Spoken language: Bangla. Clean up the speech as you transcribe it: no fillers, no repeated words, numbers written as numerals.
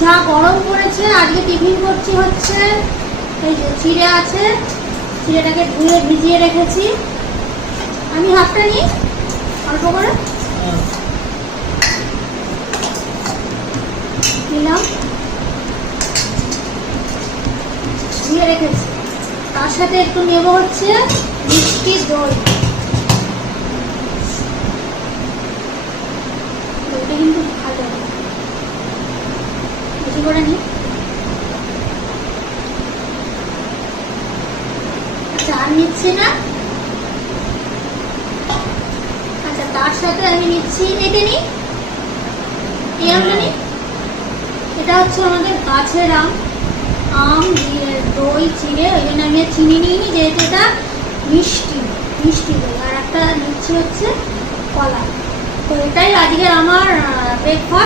যা গরম পড়েছে। আজকে টিফিন করছি হচ্ছে এই যে চিড়ে আছে, চিড়েটাকে ধুয়ে ভিজিয়ে রেখেছি। আমি হাফটা নিই অল্প করে নিলাম, ধুয়ে রেখেছি। তার সাথে একটু নেব হচ্ছে মিষ্টি দই। দইটা কিন্তু ভালো বেশি করে নিই। আচ্ছা আর নিচ্ছি না। আচ্ছা তার সাথে আমি নিচ্ছি এটা নিই, এই আমটা নিই। এটা হচ্ছে আমাদের গাছের আম, আম দিয়ে দই চিড়ে, ওই জন্য আমি চিনি নিইনি যেহেতু এটা মিষ্টি মিষ্টি দই। আর একটা নিচ্ছি হচ্ছে কলা। তো এটাই আজকে আমার ব্রেকফাস্ট।